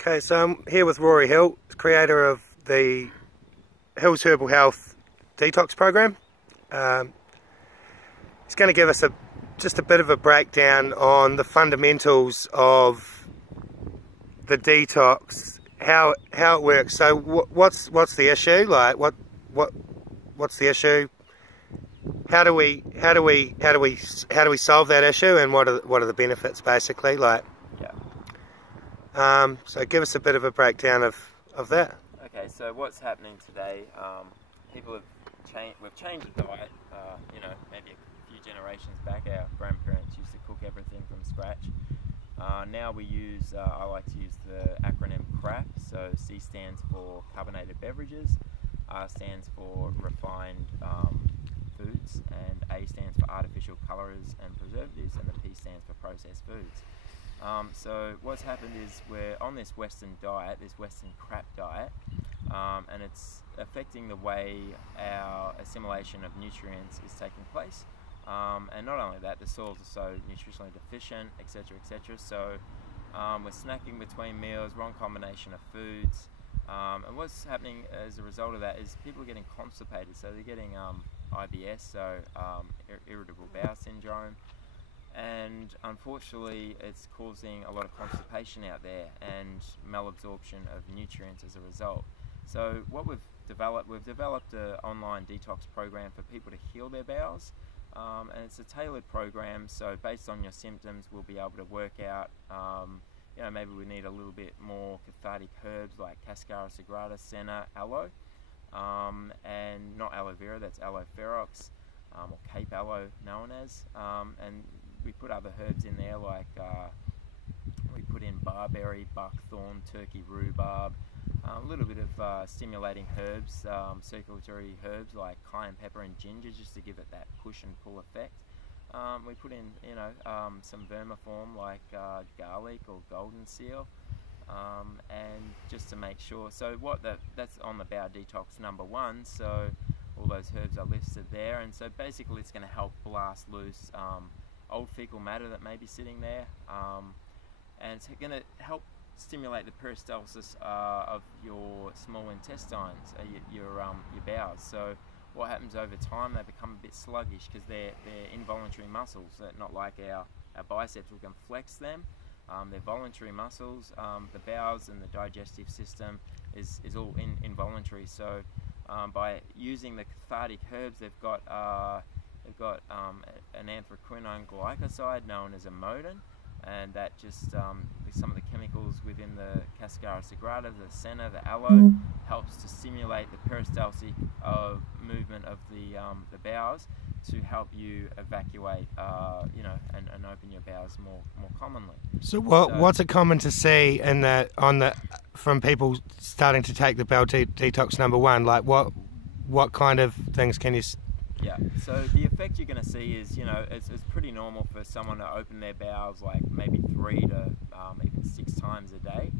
Okay, so I'm here with Rory Hill, creator of the Hills Herbal Health Detox Program. He's going to give us just a bit of a breakdown on the fundamentals of the detox, how it works. So what's the issue? Like what's the issue? How do we solve that issue, and what are the benefits basically? Like, yeah. So give us a bit of a breakdown of that. Okay, so what's happening today? People have changed. We've changed the diet. You know, maybe a few generations back, our grandparents used to cook everything from scratch. Now we use. I like to use the acronym CRAP. So C stands for carbonated beverages, R stands for refined foods, and A stands for artificial colorers and preservatives, and the P stands for processed foods. So what's happened is we're on this Western diet, this Western crap diet, and it's affecting the way our assimilation of nutrients is taking place. And not only that, the soils are so nutritionally deficient, etc., etc. So we're snacking between meals, wrong combination of foods, and what's happening as a result of that is people are getting constipated. So they're getting IBS, so irritable bowel syndrome. And unfortunately it's causing a lot of constipation out there and malabsorption of nutrients as a result. So what we've developed an online detox program for people to heal their bowels, and it's a tailored program. So based on your symptoms, we'll be able to work out, you know, maybe we need a little bit more cathartic herbs like Cascara sagrada, senna, aloe, and not aloe vera, that's aloe ferox, or Cape aloe known as, and we put other herbs in there like we put in barberry, buckthorn, turkey rhubarb, a little bit of stimulating herbs, circulatory herbs like cayenne pepper and ginger, just to give it that push and pull effect. We put in, you know, some vermiform like garlic or golden seal, and just to make sure. So that's on the Bowel Detox #1. So all those herbs are listed there, and so basically it's going to help blast loose old fecal matter that may be sitting there, and it's going to help stimulate the peristalsis of your small intestines, your bowels. So what happens over time, they become a bit sluggish because they're involuntary muscles. They're not like our biceps, we can flex them. They're voluntary muscles. The bowels and the digestive system is all involuntary. So by using the cathartic herbs, they've got an anthraquinone glycoside known as amodin, and that just some of the chemicals within the Cascara sagrada, the senna, the aloe, helps to stimulate the peristaltic movement of the bowels to help you evacuate, you know, and open your bowels more commonly. So what's it common to see from people starting to take the Bowel Detox #1? Like what kind of things can you? Yeah, so the effect you're going to see is, you know, it's pretty normal for someone to open their bowels like maybe 3 to even 6 times a day,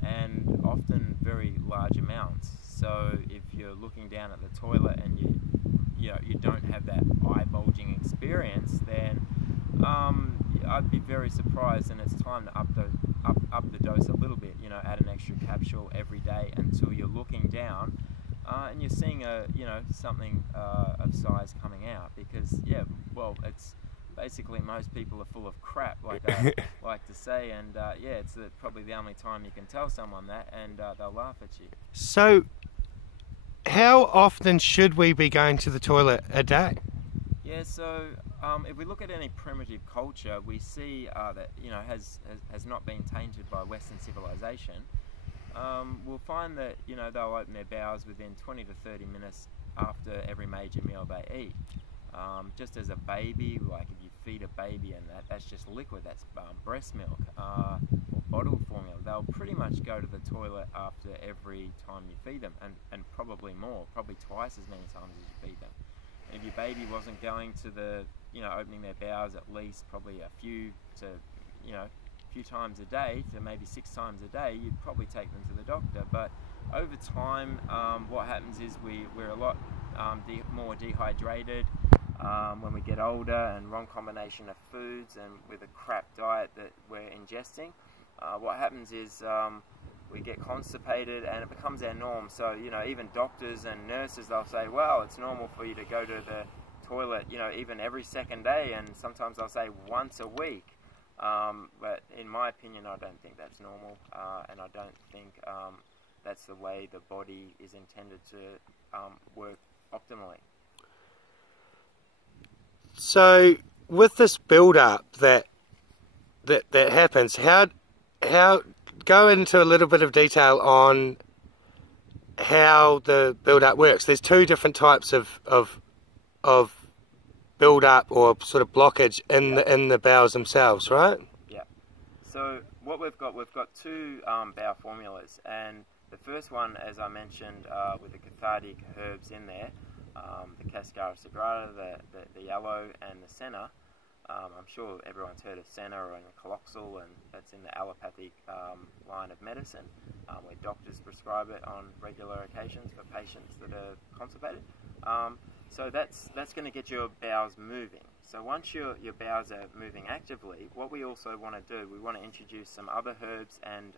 and often very large amounts. So if you're looking down at the toilet and you don't have that eye bulging experience, then I'd be very surprised, and it's time to up the dose a little bit. You know, add an extra capsule every day until you're looking down. And you're seeing something of size coming out, because it's basically most people are full of crap, like I like to say, and it's probably the only time you can tell someone that, and they'll laugh at you. So how often should we be going to the toilet a day? Yeah, so if we look at any primitive culture, we see that, you know, has not been tainted by Western civilization. We'll find that, you know, they'll open their bowels within 20 to 30 minutes after every major meal they eat. Just as a baby, like if you feed a baby and that's just liquid, that's breast milk or bottled formula, they'll pretty much go to the toilet after every time you feed them, and probably more, probably twice as many times as you feed them. And if your baby wasn't going to opening their bowels at least probably a few times a day, to maybe 6 times a day, you'd probably take them to the doctor. But over time, what happens is we're a lot more dehydrated when we get older, and wrong combination of foods, and with a crap diet that we're ingesting. What happens is we get constipated, and it becomes our norm. So, you know, even doctors and nurses, they'll say, well, it's normal for you to go to the toilet, you know, even every second day, and sometimes they'll say once a week. But in my opinion, I don't think that's normal, and I don't think that's the way the body is intended to work optimally. So, with this build-up that happens, how go into a little bit of detail on how the build-up works. There's two different types of build-up or sort of blockage in the bowels themselves, right? Yeah. So what we've got two bowel formulas, and the first one, as I mentioned, with the cathartic herbs in there, the Cascara Sagrada, the yellow, and the senna. I'm sure everyone's heard of senna and caloxyl, and that's in the allopathic line of medicine, where doctors prescribe it on regular occasions for patients that are constipated. So that's going to get your bowels moving. So once your bowels are moving actively, what we also want to do, we want to introduce some other herbs and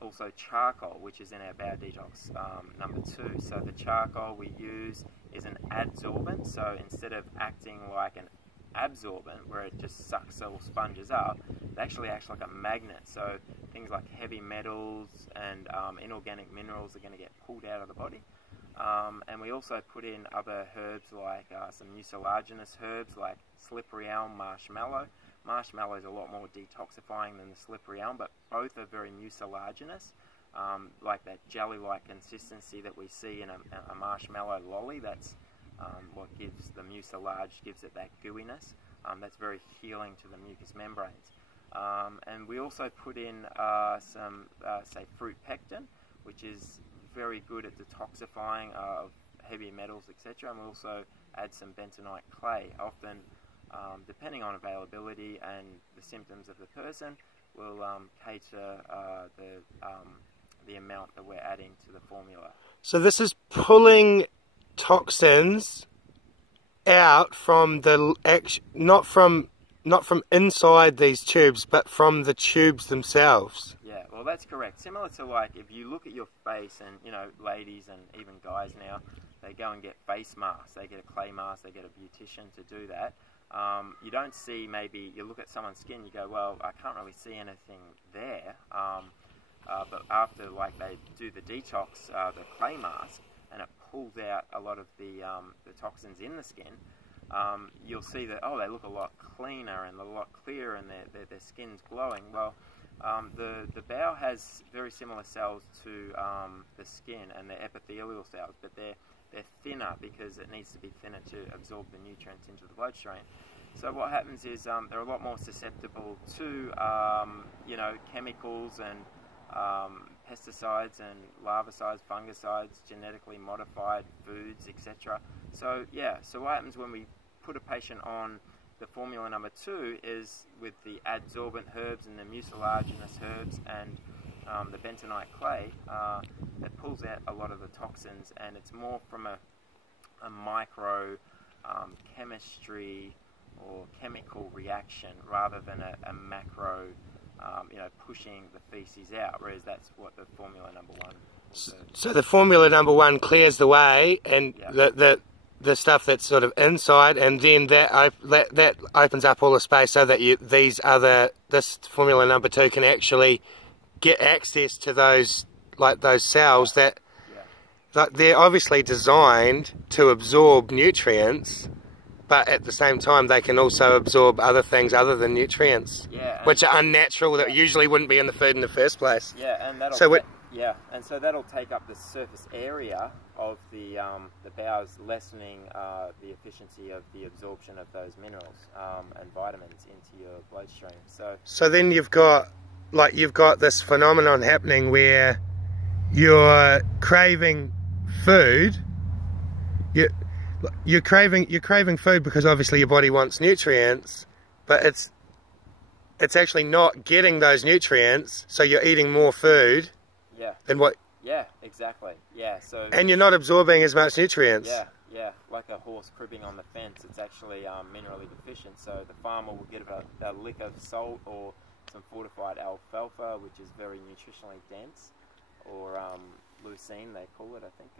also charcoal, which is in our bowel detox number 2. So the charcoal we use is an adsorbent, so instead of acting like an absorbent where it just sucks or sponges up, it actually acts like a magnet. So things like heavy metals and inorganic minerals are going to get pulled out of the body. And we also put in other herbs like some mucilaginous herbs like slippery elm, marshmallow. Marshmallow is a lot more detoxifying than the slippery elm, but both are very mucilaginous, like that jelly-like consistency that we see in a marshmallow lolly. That's what gives the mucilage, gives it that gooiness. That's very healing to the mucous membranes. And we also put in some, say, fruit pectin, which is very good at detoxifying of heavy metals, etc. And we also add some bentonite clay. Often, depending on availability and the symptoms of the person, we'll cater the amount that we're adding to the formula. So this is pulling toxins out from the not from inside these tubes, but from the tubes themselves. Yeah, well, that's correct. Similar to, like, if you look at your face, and you know, ladies and even guys now, they go and get face masks. They get a clay mask. They get a beautician to do that. You don't see, maybe you look at someone's skin, you go, well, I can't really see anything there. But after, like, they do the detox, the clay mask, and it pulls out a lot of the toxins in the skin, you'll see that, oh, they look a lot cleaner and a lot clearer, and their skin's glowing. Well, the bowel has very similar cells to the skin and the epithelial cells, but they're thinner because it needs to be thinner to absorb the nutrients into the bloodstream. So what happens is they're a lot more susceptible to you know, chemicals and pesticides and larvicides, fungicides, genetically modified foods, etc. So yeah, so what happens when we put a patient on the formula number 2 is with the adsorbent herbs and the mucilaginous herbs and the bentonite clay, it pulls out a lot of the toxins, and it's more from a micro chemistry or chemical reaction rather than a macro, you know, pushing the feces out, whereas that's what the formula number 1 is. So the formula number 1 clears the way, and yeah, the stuff that's sort of inside, and then that opens up all the space so that this formula number 2 can actually get access to those, like, those cells that, like, they're obviously designed to absorb nutrients, but at the same time they can also absorb other things other than nutrients, which are unnatural, that usually wouldn't be in the food in the first place. Yeah, and that'll so that'll take up the surface area of the bowels, lessening the efficiency of the absorption of those minerals and vitamins into your bloodstream. So then you've got this phenomenon happening where you're craving food. You're craving food because obviously your body wants nutrients, but it's actually not getting those nutrients, so you're eating more food. Yeah. Than what? Yeah, exactly. Yeah. So. And you're not absorbing as much nutrients. Yeah, yeah. Like a horse cribbing on the fence, it's actually minerally deficient. So the farmer will get a lick of salt or some fortified alfalfa, which is very nutritionally dense, or leucine they call it, I think.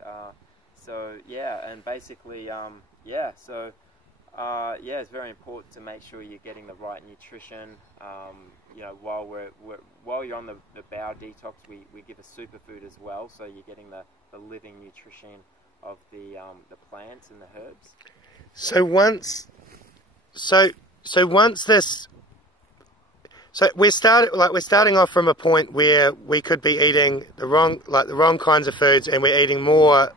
So yeah, and basically yeah, so yeah, it's very important to make sure you're getting the right nutrition. You know, while you're on the bowel detox, we give a superfood as well, so you're getting the living nutrition of the plants and the herbs. So once this, so we're starting off from a point where we could be eating the wrong kinds of foods, and we're eating more,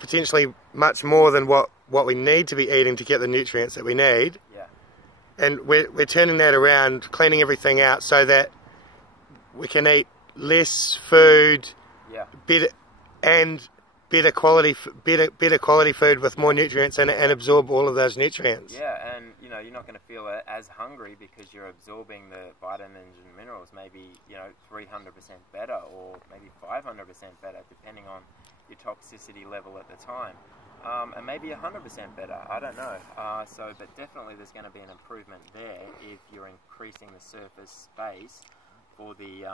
potentially much more than what we need to be eating to get the nutrients that we need. Yeah. And we're turning that around, cleaning everything out so that we can eat less food, yeah, better quality food with more nutrients in it, and absorb all of those nutrients. Yeah, and you know, you're not going to feel as hungry because you're absorbing the vitamins and minerals maybe, you know, 300% better, or maybe 500% better, depending on your toxicity level at the time. And maybe 100% better, I don't know. But definitely there's going to be an improvement there if you're increasing the surface space for the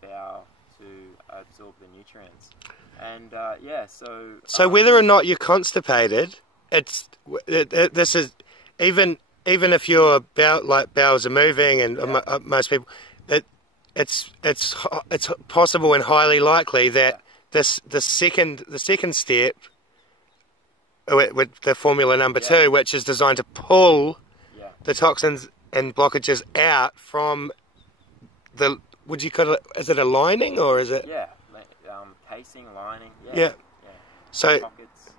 bowel to absorb the nutrients. And yeah, so whether or not you're constipated, this is even if your bowels are moving, and yeah, most people, it's possible and highly likely that the second step with the formula number 2, which is designed to pull the toxins and blockages out from the, would you call it, is it a lining, or is it? Yeah, casing, lining, yeah. So, pockets.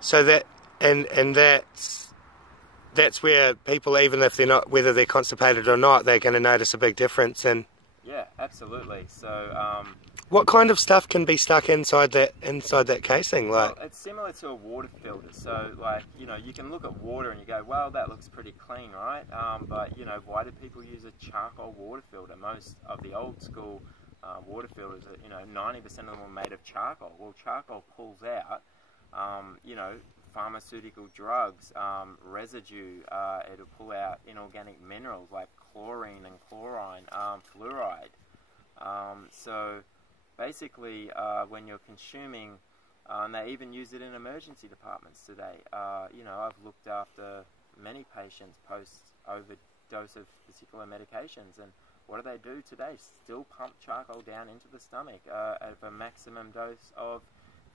So that, and that's where people, even if they're not, whether they're constipated or not, they're going to notice a big difference. And yeah, absolutely. So what kind of stuff can be stuck inside that casing? Like, well, it's similar to a water filter. So, like, you know, you can look at water and you go, well, that looks pretty clean, right? But you know, why do people use a charcoal water filter? Most of the old school water filters, you know, 90% of them are made of charcoal. Well, charcoal pulls out, you know, pharmaceutical drugs, residue. It'll pull out inorganic minerals like chlorine and chlorine, fluoride. So basically, when you're consuming, they even use it in emergency departments today. You know, I've looked after many patients post-overdose of particular medications, and what do today? Still pump charcoal down into the stomach at a maximum dose of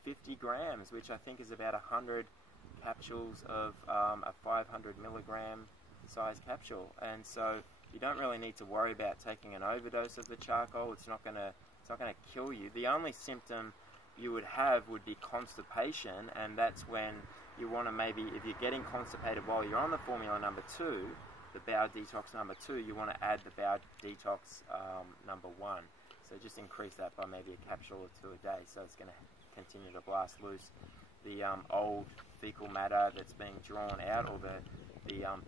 50 grams, which I think is about 100 capsules of a 500 milligram size capsule. And so you don't really need to worry about taking an overdose of the charcoal. It's not gonna kill you. The only symptom you would have would be constipation, and that's when you want to, maybe if you're getting constipated while you're on the formula number 2, the bowel detox number 2, you want to add the bowel detox number 1. So just increase that by maybe a capsule or 2 a day, so it's going to continue to blast loose the old fecal matter that's being drawn out, or the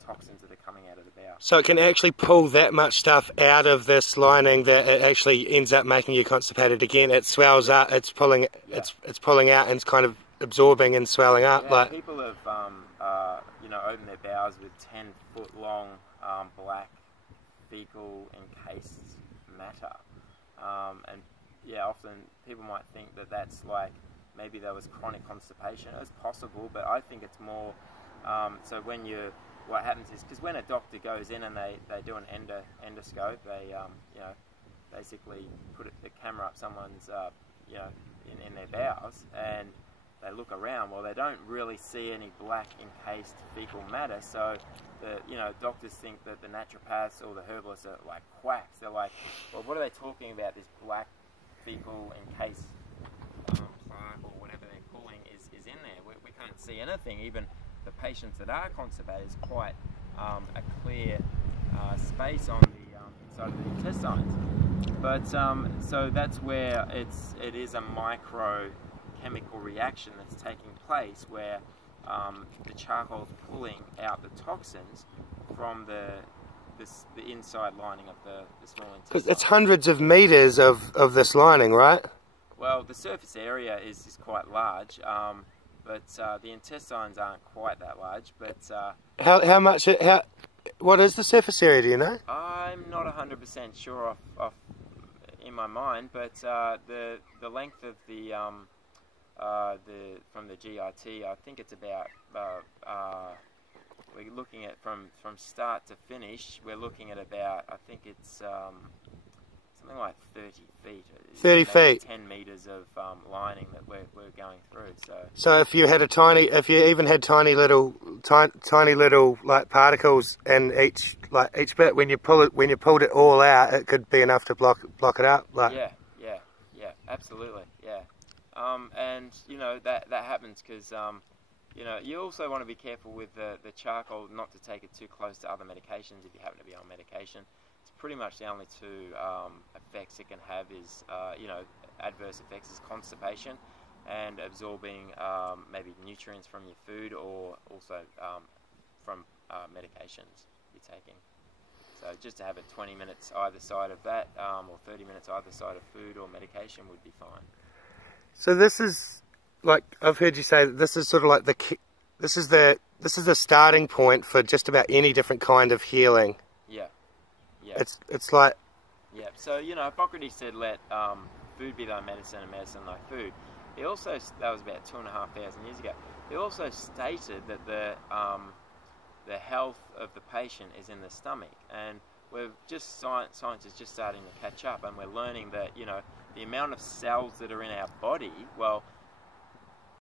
toxins that are coming out of the bowel. So it can actually pull that much stuff out of this lining that it actually ends up making you constipated again. It swells up, it's pulling out, and it's kind of absorbing and swelling up. Yeah, like people have you know, opened their bowels with 10-foot long black fecal encased matter, and yeah, often people might think that that's like maybe there was chronic constipation. It's possible, but I think it's more so when what happens is, because when a doctor goes in and they do an endoscope, they you know, basically put the camera up someone's you know, in their bowels, and they look around. Well, they don't really see any black encased fecal matter, so you know, doctors think that the naturopaths or the herbalists are like quacks. They're like, well, what are they talking about? This black fecal encased plaque or whatever they're calling is in there. We can't see anything. Even the patients that are constipated is quite a clear space on the inside of the intestines. But so that's where it is a microchemical reaction that's taking place, where the charcoal is pulling out the toxins from the inside lining of the small intestine. Because it's hundreds of meters of this lining, right? Well, the surface area is quite large, but the intestines aren't quite that large. But what is the surface area, do you know? I'm not 100% sure off in my mind, but the length of the from the GIT, I think it's about we're looking at from start to finish. We're looking at about, I think it's something like 30 feet. 30 feet. 10 meters of lining that we're going through. So if you had if you even had tiny little like particles in each bit, when you pulled it all out, it could be enough to block it up. Like. Yeah, absolutely, yeah. And you know that happens because you know, you also want to be careful with the charcoal, not to take it too close to other medications if you happen to be on medication. It's pretty much the only two effects it can have is, you know, adverse effects is constipation and absorbing maybe nutrients from your food, or also from medications you're taking. So just to have it 20 minutes either side of that, or 30 minutes either side of food or medication would be fine. So this is, like I've heard you say, that this is sort of like this is the starting point for just about any different kind of healing. Yeah. It's like. Yeah. So you know, Hippocrates said, "Let food be thy medicine, and medicine thy food." He also, that was about 2,500 years ago. He also stated that the health of the patient is in the stomach, and science is just starting to catch up, and we're learning that, you know, the amount of cells that are in our body, well,